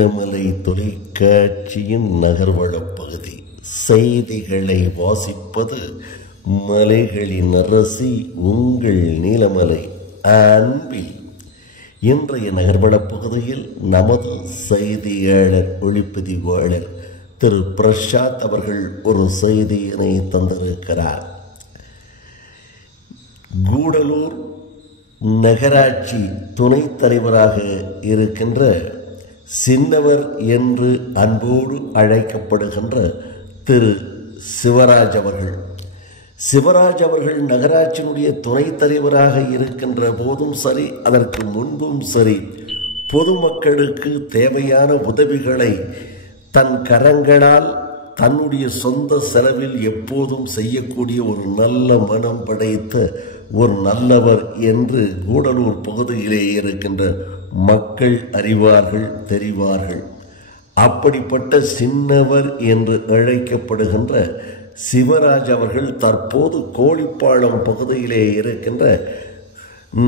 நீலமலை தொலைக்காட்சியின் நகர்வளப் பகுதி. செய்திகளை வாசிப்பது மலைகளின் அரசி உங்கள் நீலமலை அன்பி. இன்றைய நகர்வளப் பகுதியில் நமது செய்தியாளர் ஒளிப்பதிவாளர் திரு பிரசாத் அவர்கள் ஒரு செய்தியினை தந்திருக்கிறார். கூடலூர் நகராட்சி துணைத் தலைவராக இருக்கின்ற சின்னவர் என்று அன்போடு அழைக்கப்படுகின்ற திரு சிவராஜ் அவர்கள் நகராட்சியினுடைய துணைத் தலைவராக இருக்கின்ற போதும் சரி, அதற்கு முன்பும் சரி, பொதுமக்களுக்கு தேவையான உதவிகளை தன் கரங்களால் தன்னுடைய சொந்த செலவில் எப்போதும் செய்யக்கூடிய ஒரு நல்ல மனம் படைத்த ஒரு நல்லவர் என்று கூடலூர் பகுதியிலே இருக்கின்ற மக்கள் அறிவார்கள், தெரிவார்கள். அப்படிப்பட்ட சின்னவர் என்று அழைக்கப்படுகின்ற சிவராஜ் அவர்கள் தற்போது கோழிப்பாளம் பகுதியிலே இருக்கின்ற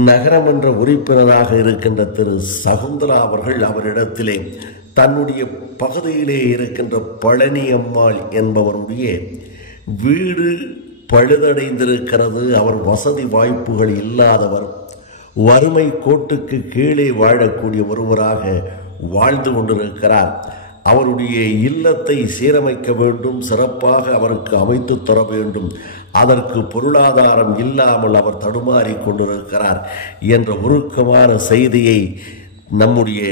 நகரமன்ற உறுப்பினராக இருக்கின்ற திரு சகுந்தலா அவர்கள் அவரிடத்திலே தன்னுடைய பகுதியிலே இருக்கின்ற பழனி அம்மாள் என்பவருடைய வீடு பழுதடைந்திருக்கிறது, அவர் வசதி வாய்ப்புகள் இல்லாதவர், வறுமை கோட்டுக்கு கீழே வாழக்கூடிய ஒருவராக வாழ்ந்து கொண்டிருக்கிறார். அவருடைய இல்லத்தை சீரமைக்க வேண்டும், சிறப்பாக அவருக்கு அமைத்து தர வேண்டும், அதற்கு பொருளாதாரம் இல்லாமல் அவர் தடுமாறி கொண்டிருக்கிறார் என்ற உருக்கமான செய்தியை நம்முடைய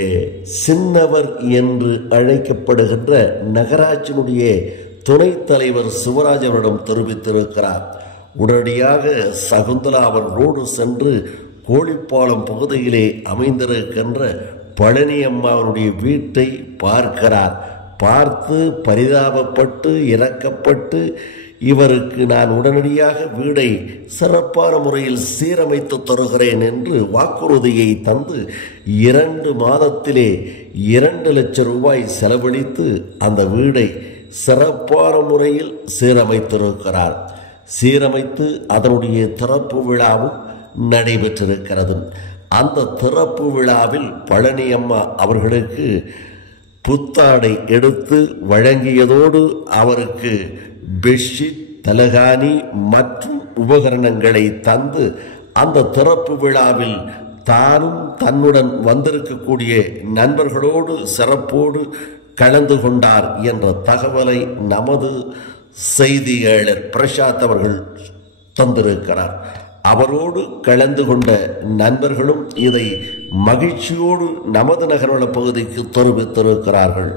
சின்னவர் என்று அழைக்கப்படுகின்ற நகராட்சியினுடைய துணைத் தலைவர் சிவராஜ் அவரிடம் தெரிவித்திருக்கிறார். உடனடியாக சகுந்தலா அவர்களோடு சென்று கோழிப்பாளம் பகுதியிலே அமைந்திருக்கின்ற பழனி அம்மாவுடைய வீட்டை பார்க்கிறார். பார்த்து பரிதாபப்பட்டு இரக்கப்பட்டு இவருக்கு நான் உடனடியாக வீடை சிறப்பான முறையில் சீரமைத்து தருகிறேன் என்று வாக்குறுதியை தந்து 2 மாதத்திலே 2 லட்சம் ரூபாய் செலவழித்து அந்த வீடை சிறப்பான முறையில் சீரமைத்திருக்கிறார். சீரமைத்து அதனுடைய திறப்பு விழாவும் நடைபெற்றிருக்கிறது. அந்த திறப்பு விழாவில் பழனி அம்மா அவர்களுக்கு புத்தாடை எடுத்து வழங்கியதோடு அவருக்கு பெட்ஷீட், தலகாணி மற்றும் உபகரணங்களை தந்து அந்த திறப்பு விழாவில் தானும் தன்னுடன் வந்திருக்கக்கூடிய நண்பர்களோடு சிறப்போடு கலந்து கொண்டார் என்ற தகவலை நமது செய்தியாளர் பிரசாத் அவர்கள் தந்திருக்கிறார். அவரோடு கலந்து கொண்ட நண்பர்களும் இதை மகிழ்ச்சியோடு நமது நகர்வள பகுதிக்கு தெரிவித்திருக்கிறார்கள்.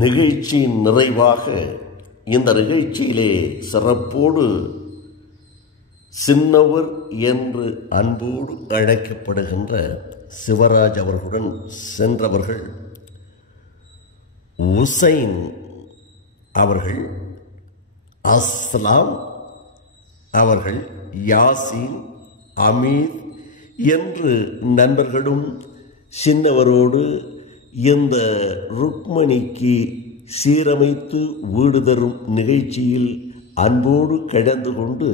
நிகழ்ச்சியின் நிறைவாக இந்த நிகழ்ச்சியிலே சிறப்போடு சின்னவர் என்று அன்போடு அழைக்கப்படுகின்ற சிவராஜ் அவர்களுடன் சென்றவர்கள் உசைன் அவர்கள், அஸ்லாம் அவர்கள், யாசின், அமீர் என்று நண்பர்களும் சின்னவரோடு இந்த ருக்மணிக்கு சீரமைத்து வீடு தரும் நிகழ்ச்சியில் அன்போடு கலந்து கொண்டு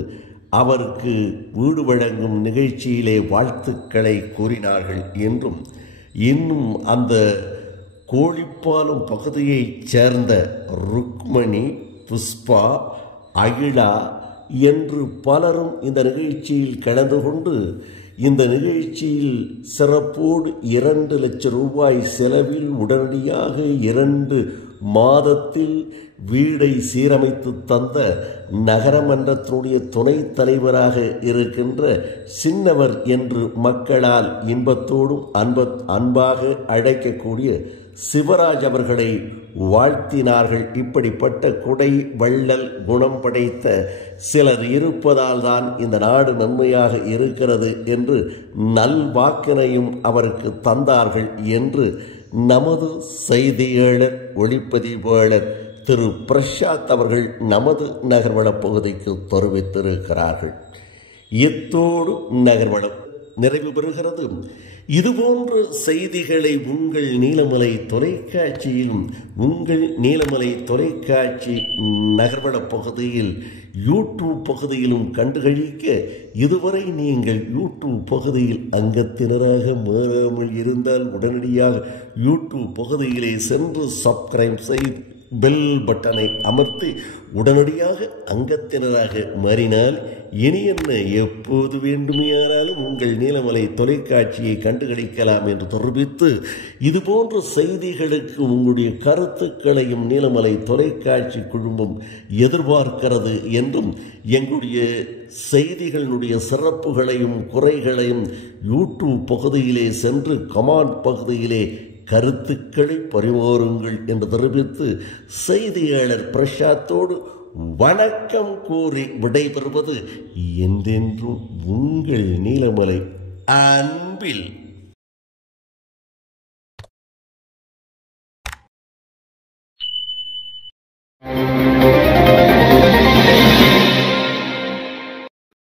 அவருக்கு வீடு வழங்கும் நிகழ்ச்சியிலே வாழ்த்துக்களை கூறினார்கள் என்றும், இன்னும் அந்த கோழிப்பாலம் பகுதியைச் சேர்ந்த ருக்மணி, புஷ்பா, அகிலா என்று பலரும் இந்த நிகழ்ச்சியில் கலந்து கொண்டு இந்த நிகழ்ச்சியில் சிறப்போடு 2 லட்சம் ரூபாய் செலவில் உடனடியாக 2 மாதத்தில் வீடை சீரமைத்து தந்த நகரமன்றத்தினுடைய துணைத் தலைவராக இருக்கின்ற சின்னவர் என்று மக்களால் இன்பத்தோடும் அன்பாக அழைக்கக்கூடிய சிவராஜ் அவர்களை வாழ்த்தினார்கள். இப்படிப்பட்ட குடை வள்ளல் குணம் படைத்த சிலர் இருப்பதால் தான் இந்த நாடு நன்மையாக இருக்கிறது என்று நல்வாக்கினையும் அவருக்கு தந்தார்கள் என்று நமது செய்தியாளர் ஒளிப்பதிவாளர் திரு பிரசாத் அவர்கள் நமது நகர்வளப் பகுதிக்கு தெரிவித்திருக்கிறார்கள். இத்தோடு நகர்வளம் நிறைவு பெறுகிறது. இதுபோன்ற செய்திகளை உங்கள் நீலமலை தொலைக்காட்சியிலும் உங்கள் நீலமலை தொலைக்காட்சி நகர்வளப் பகுதியில் யூடியூப் பகுதியிலும் கண்டுகளிக்க இதுவரை நீங்கள் யூடியூப் பகுதியில் அங்கத்தினராக மாறாமல் இருந்தால் உடனடியாக யூடியூப் பகுதியிலே சென்று சப்ஸ்கிரைப் செய்து பெல் பட்டனை அமர்த்தி உடனடியாக அங்கத்தினராக மாறினால் இனி என்ன எப்போது வேண்டுமையானாலும் உங்கள் நீலமலை தொலைக்காட்சியை கண்டுகளிக்கலாம் என்று தெரிவித்து இதுபோன்ற செய்திகளுக்கு உங்களுடைய கருத்துக்களையும் நீலமலை தொலைக்காட்சி குழுமம் எதிர்பார்க்கிறது என்றும் எங்களுடைய செய்திகளுடைய சிறப்புகளையும் குறைகளையும் யூடியூப் பகுதியிலே சென்று கமெண்ட் பகுதியிலே கருத்துக்களை பரிமாறுங்கள் என்று தெரிவித்து செய்தியாளர் பிரசாத்தோடு வணக்கம் கூறி விடைபெறுவது என்றென்றும் உங்கள் நீலமலை அன்பில்